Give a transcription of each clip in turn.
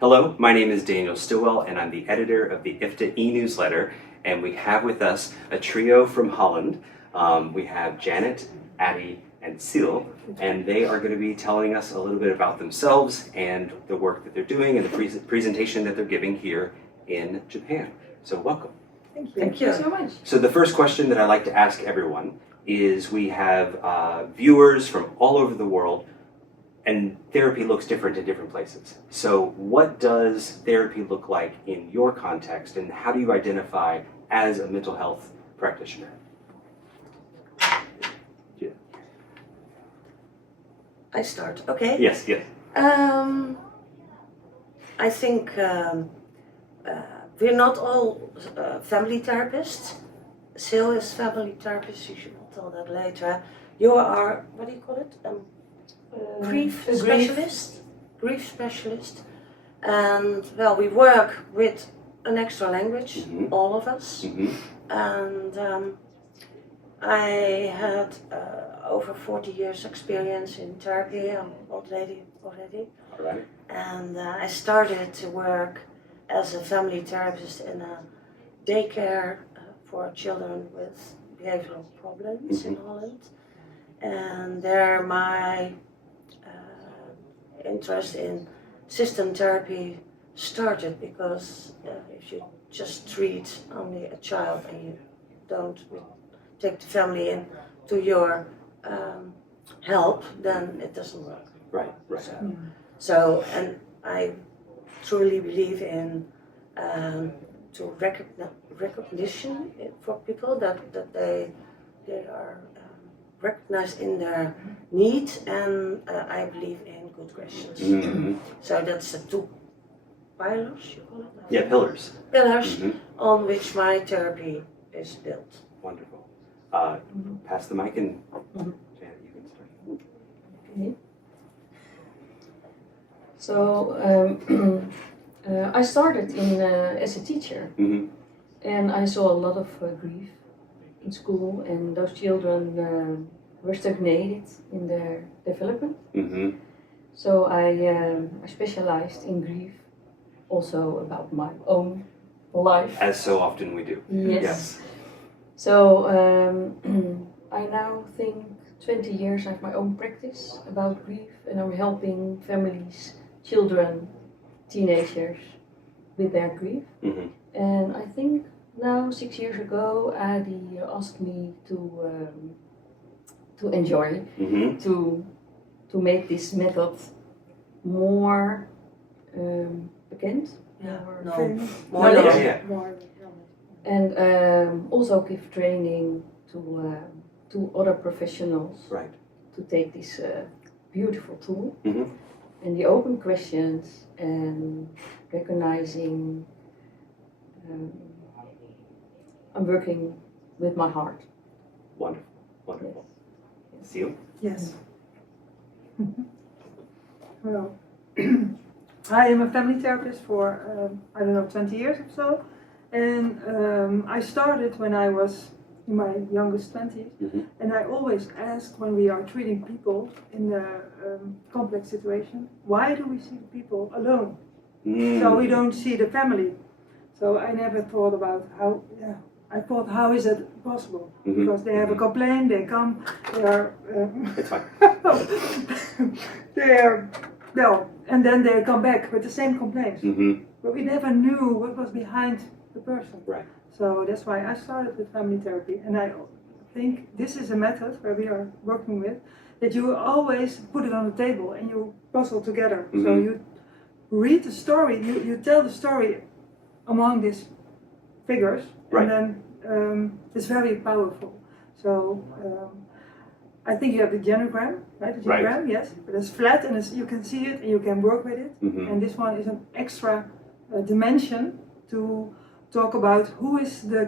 Hello, my name is Daniel Stillwell and I'm the editor of the IFTA e-newsletter, and we have with us a trio from Holland. We have Janet, Ady, and Sil, and they are going to be telling us a little bit about themselves and the work that they're doing and the presentation that they're giving here in Japan. So welcome. Thank you. Thank you so much. So the first question that I like to ask everyone is, we have viewers from all over the world, and therapy looks different in different places. So what does therapy look like in your context, and how do you identify as a mental health practitioner? Yeah. I start, okay? Yes, yes. I think we're not all family therapists. Sil is family therapist, you should tell that later. You are, what do you call it? Grief specialist. Grief specialist. And well, we work with an extra language, all of us. And I had over 40 years experience in therapy. I'm an old lady already. All right. And I started to work as a family therapist in a daycare for children with behavioral problems in Holland. And there my interest in system therapy started, because if you just treat only a child and you don't take the family into your help, then it doesn't work. Right, right. So, and I truly believe in to recognition for people that they are recognized in their need, and I believe in good questions. So that's the two pillars, you call it? Yeah, pillars. Pillars on which my therapy is built. Wonderful. Pass the mic and Janet, you can start. Okay. So I started as a teacher, and I saw a lot of grief in school, and those children were stagnated in their development. So I specialized in grief, also about my own life. As so often we do. Yes. So I now think 20 years I have my own practice about grief, and I'm helping families, children, teenagers with their grief. And I think now 6 years ago, Ady asked me to enjoy, to make this method more bekend, more Yeah. and also give training to other professionals, Right. to take this beautiful tool and the open questions and recognizing. I'm working with my heart. Wonderful, wonderful. Sil? Yes. Well, I am a family therapist for, 20 years or so. And I started when I was in my youngest 20s. And I always ask, when we are treating people in a complex situation, why do we see people alone? So we don't see the family. So I never thought about how, I thought, how is that possible? Because they have a complaint, they come, they are, It's fine. they are, well, and then they come back with the same complaints. But we never knew what was behind the person. Right. So that's why I started with family therapy. And I think this is a method where we are working with, that you always put it on the table and you puzzle together. So you read the story, you tell the story among these figures, and then it's very powerful. So I think you have the genogram, right? The genogram, yes, but it's flat and you can see it and you can work with it. And this one is an extra dimension to talk about who is the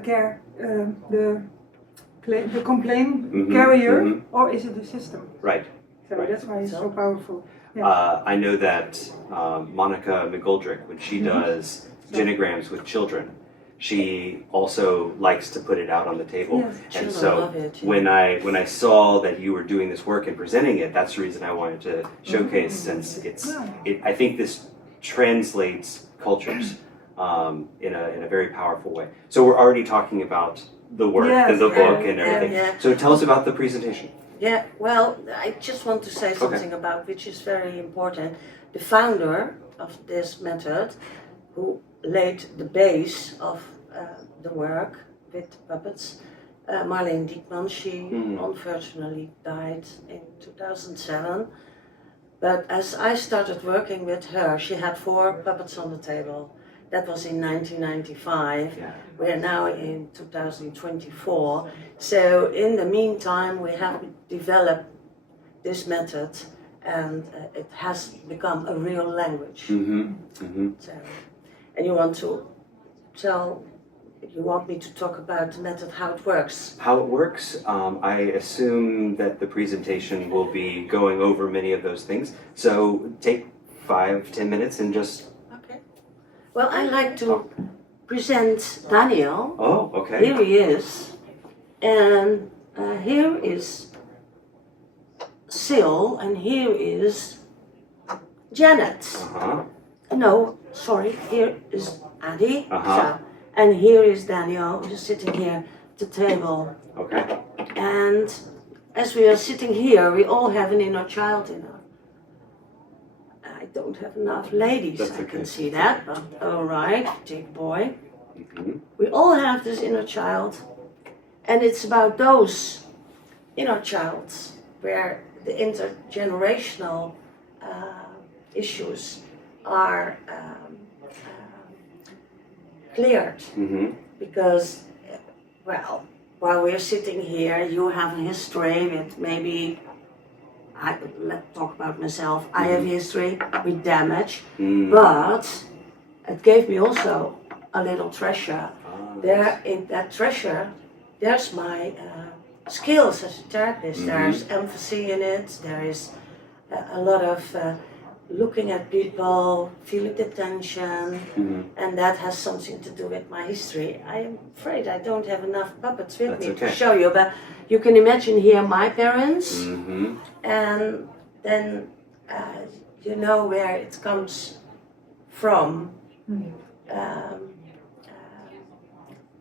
complaint carrier, or is it the system? Right. So that's why it's so powerful. I know that Monica McGoldrick, when she does genograms with children, she also likes to put it out on the table. Yes, and so love it, when I saw that you were doing this work and presenting it, that's the reason I wanted to showcase, since I think this translates cultures in a very powerful way. So we're already talking about the work Yes, and the book yeah, and everything. yeah. So tell us about the presentation. Yeah, well, I just want to say something about which is very important. The founder of this method, who laid the base of the work with puppets, Marlene Diekman, she unfortunately died in 2007. But as I started working with her, she had 4 puppets on the table. That was in 1995. Yeah. We're now in 2024. So in the meantime, we have developed this method, and it has become a real language. So, and you want me to talk about the method, how it works? How it works, I assume that the presentation will be going over many of those things. So take 5-10 minutes and just... Okay. Well, I like to present Daniel. Oh, okay. Here he is. And here is Sil, and here is Janet. No, sorry, here is Ady. So, and here is Daniel, who's sitting here at the table. Okay. And as we are sitting here, we all have an inner child in us. I don't have enough ladies, That's I okay. can see that, but all right, big boy. We all have this inner child, and it's about those inner childs where the intergenerational issues are cleared. Because, well, while we're sitting here, you have a history with maybe, let's talk about myself, I have history with damage, but it gave me also a little treasure. There, in that treasure, there's my skills as a therapist. There's empathy in it, there is a lot of looking at people, feeling the tension, and that has something to do with my history. I am afraid I don't have enough puppets with me to show you, but you can imagine here my parents, and then you know where it comes from,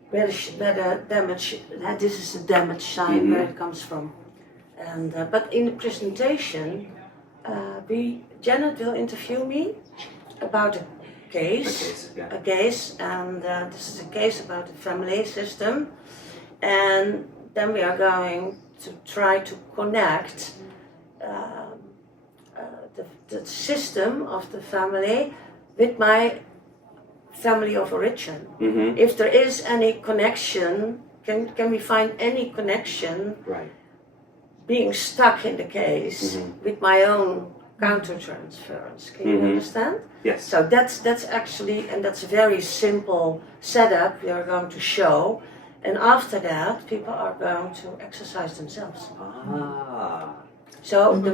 where the damage, this is the damage sign, where it comes from. And but in the presentation, Janet will interview me about a case, and this is a case about the family system, and then we are going to try to connect the system of the family with my family of origin. If there is any connection, can we find any connection? Right. Being stuck in the case with my own countertransference. Can you understand? Yes. So that's actually, and that's a very simple setup we are going to show. And after that, people are going to exercise themselves. So the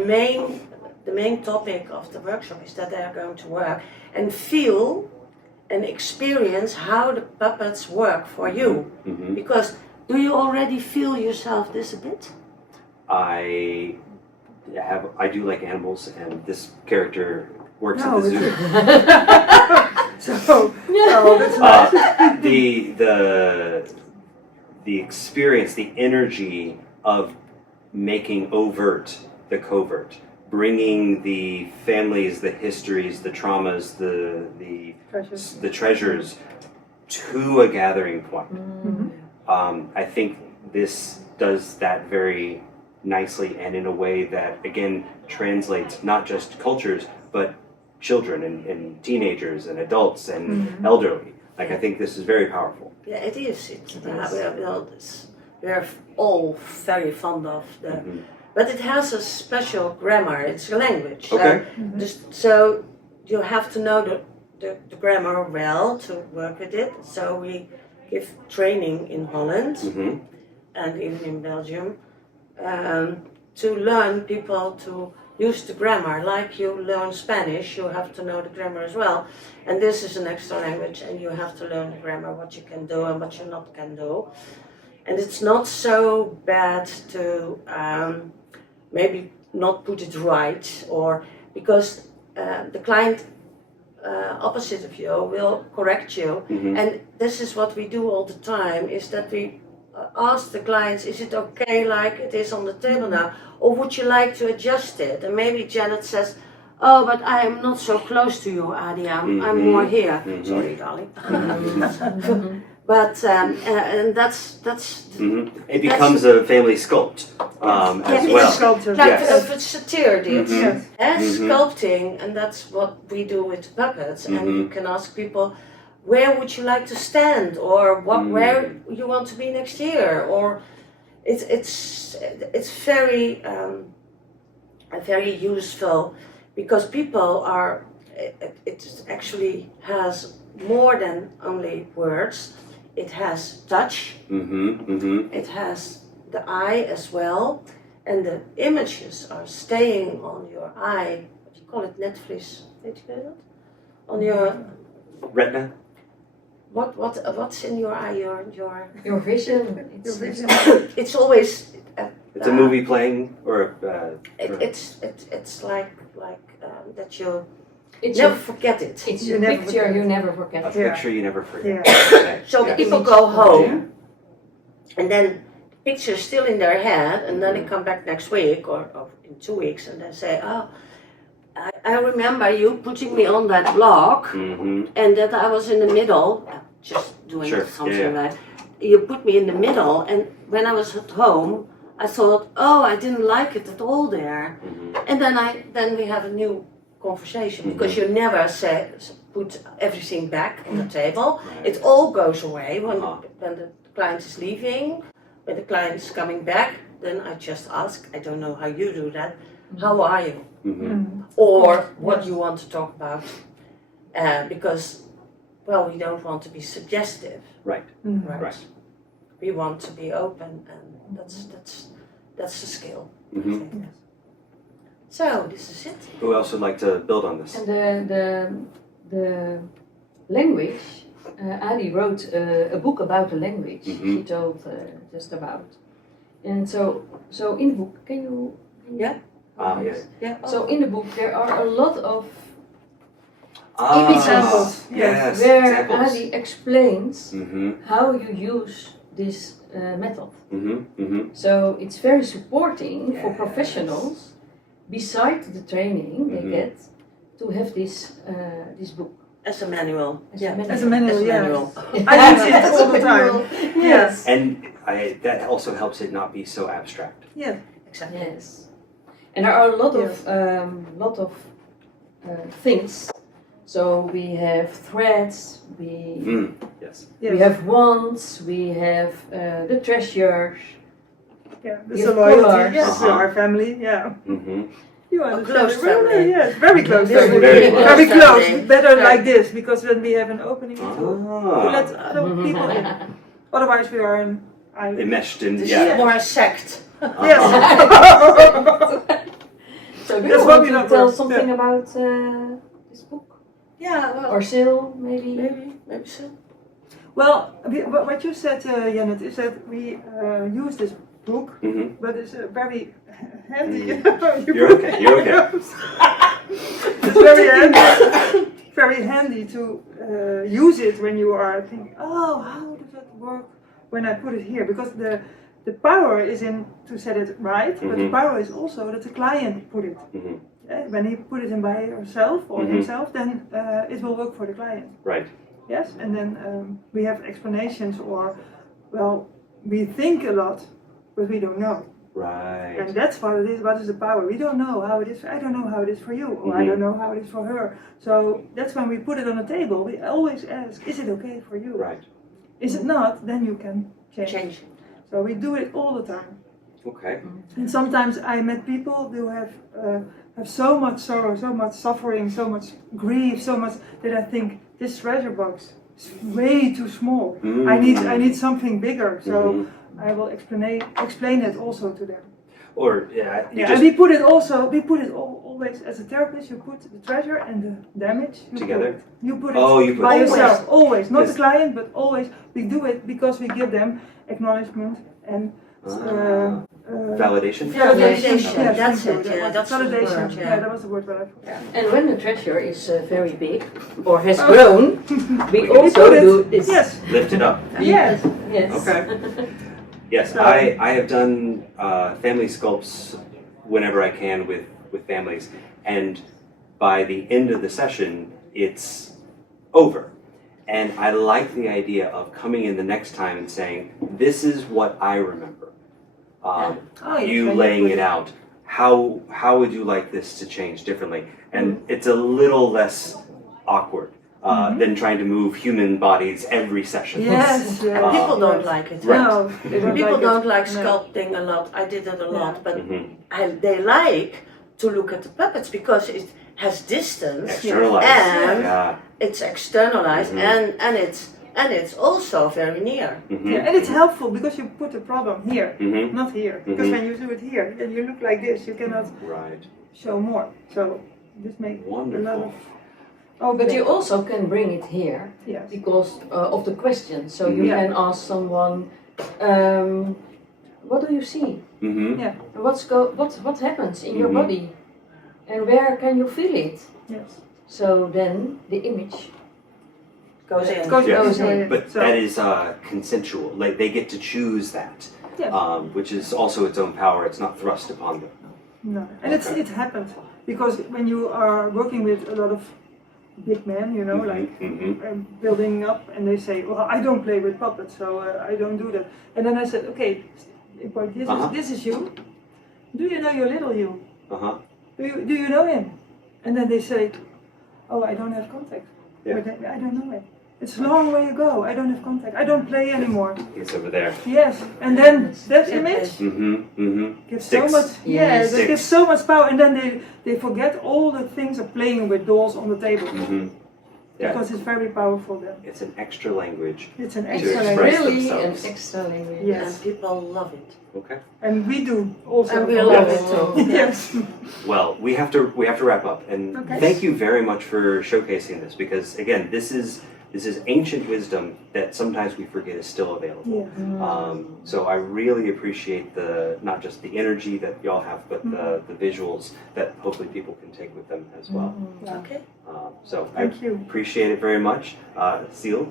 main topic of the workshop is that they are going to work and feel and experience how the puppets work for you. Because do you already feel yourself this a bit? I do like animals, and this character works at the zoo. The experience, the energy of making overt the covert, bringing the families, the histories, the traumas, the treasures to a gathering point. I think this does that very nicely, and in a way that again translates not just cultures but children and teenagers and adults and elderly. Like, I think this is very powerful. Yeah, it is. We're all very fond of the, but it has a special grammar. It's a language. Okay. So you have to know the grammar well to work with it. So we give training in Holland and even in Belgium. To learn people to use the grammar. Like you learn Spanish, you have to know the grammar as well. And this is an extra language, and you have to learn the grammar, what you can do and what you not can do. And it's not so bad to maybe not put it right, or because the client opposite of you will correct you. Mhm. And this is what we do all the time, is that we ask the clients, is it okay like it is on the table now? Or would you like to adjust it? And maybe Janet says, oh, but I am not so close to you, Ady, I'm more here. Sorry, darling. But, and that's It becomes a family sculpt as It's well. a sculpture. like Yes. a satyr did. Mhm. Yes. Sculpting, and that's what we do with puppets. And Mhm. you can ask people, where would you like to stand, or where you want to be next year, or it's very useful, because people are. It actually has more than only words. It has touch. It has the eye as well, and the images are staying on your eye. What do you call it? Netvlies? Weet je dat? On your Retina. what's in your eye? Your vision. It's always. It's a movie playing or It's like that you It's never your, forget it. it's You your never picture forget. you never a forget. picture you never forget. Yeah. Okay. So Yes. people go home, Yeah. and then picture's still in their head, and then they come back next week or in 2 weeks, and they say, oh, I remember you putting me on that block, and that I was in the middle, just doing Sure, something yeah. like, you put me in the middle, and when I was at home, I thought, oh, I didn't like it at all there, and then we have a new conversation, because you never put everything back on the table. Right. It all goes away when Uh-huh. when the client is leaving, when the client is coming back. Then I just ask, I don't know how you do that, how are you? Or what you want to talk about, because, well, we don't want to be suggestive, Right. right? Right. We want to be open, and that's the skill. So this is it. Who else would like to build on this? And the language, Ady wrote a book about the language. She told just about. And so in the book, can you? Yeah. Yeah. Yeah. So in the book there are a lot of Examples. Yes. where Examples. Ady explains Mhm. how you use this method. Mhm. Mhm. So it's very supporting for Yes. professionals. Besides the training they get, to have this book. As a manual. As Yeah. a manual. As a manual, As a yes. manual. I use it all the time. Yes. And that also helps it not be so abstract. Yeah. Exactly. Yes. And there are a lot Yes. of things. So we have threads, Yes. we have wands, we have the treasures. Yeah, this You is have loyalty. colors. Yes, to our family. Yeah. Mhm. You A understand close it very family. well, yes, very close. Very family. Very close. Very close. Family. Better Yeah. like this, because then we have an opening to let Ah. other people in. Otherwise, we are an island. Enmeshed in This yeah. is more a sect. Yes. So do That's you what want we to love tell about- something about this book? Yeah. Well. Or Sil, maybe? Maybe so. Well, what you said, Janet, is that we use this book, Mhm. but it's very handy. You're okay. You're okay. It's very handy, very handy to use it when you are thinking, oh, how does that work when I put it here? Because the power is in to set it right, but the power is also that the client put it. Mhm. When he put it in by herself or Mhm. himself, then it will work for the client. Right. Yes, and then we have explanations, or, well, we think a lot, but we don't know. Right. And that's what it is. What is the power? We don't know how it is. I don't know how it is for you, or I don't know how it is for her. So that's when we put it on the table. We always ask, is it okay for you? Right. Is it not? Then you can change. Change. So we do it all the time. Okay. And sometimes I met people who have so much sorrow, so much suffering, so much grief, so much that I think this treasure box is way too small. I need something bigger. So I will explain it also to them. Or yeah. You Yeah, just and we put it always as a therapist. You put the treasure and the damage Together? You put it Oh, you put by it yourself, always. always, not the Yes. client, but always. We do it because we give them acknowledgement, and Validation? Validation, Yes, that's thank it, you. yeah, that's the validation. word, Yeah. yeah. That was the word that I forgot. And when the treasure is very big or has grown, we also put it- do this. Yes. Lift it up. Yes. Yes. Okay. Yes, So- I have done family sculpts whenever I can with families, and by the end of the session, it's over. And I like the idea of coming in the next time and saying, this is what I remember. Oh, yes, You I laying agree. it out. How would you like this to change differently? And it's a little less awkward than trying to move human bodies every session. Yes. And yes. people don't yes. like it. Right. No, they don't People like it. don't like No. sculpting a lot. I did it a lot, but Mhm. they like to look at the puppets because it has distance. Externalized. And Yeah. it's externalized Mhm. and it's also very near. Mhm. Yeah, and it's helpful because you put the problem here, Mhm. not here. Because Mhm. when you do it here, and you look like this, you cannot Right. show more. So this makes a lot Wonderful. of. Oh, But you also can bring it here Yes. because of the question. So you Yeah. can ask someone, what do you see? Mm-hmm. Yeah. What happens in your Mhm. body? And where can you feel it? Yes. So then the image Goes in. Goes Yes. goes in. But So- that is consensual. Like they get to choose that, Yes. which is also its own power. It's not thrust upon them. No, and Okay. it happens because when you are working with a lot of big men, you know, like Mhm. building up, and they say, "Well, I don't play with puppets, so I don't do that." And then I said, "Okay, this is you. Do you know your little you? Uh-huh. Do you know him?" And then they say, "Oh, I don't have contact. Yeah. With him. I don't know him. It's a long way ago. I don't have contact. I don't play anymore." He's over there. Yes, and then that image Mm-hmm. Mm-hmm. gives Sticks. so much. Yeah, Yes. it gives so much power, and then they forget all the things of playing with dolls on the table Mm-hmm. Yeah. because it's very powerful then. It's an extra language. It's an It's extra express language. really themselves. an extra language. Yes. And people love it. Okay. And we do also. And we love love Yes. it too. Yes. Well, we have to wrap up, and Okay. thank you very much for showcasing this because again, this is ancient wisdom that sometimes we forget is still available. Yeah. So I really appreciate not just the energy that y'all have, but the visuals that hopefully people can take with them as well. Okay. So I Thank you. appreciate it very much, Sil,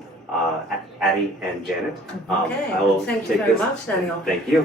Ady, and Janet. Okay. I will Thank you take very this. much, Daniel. Thank you.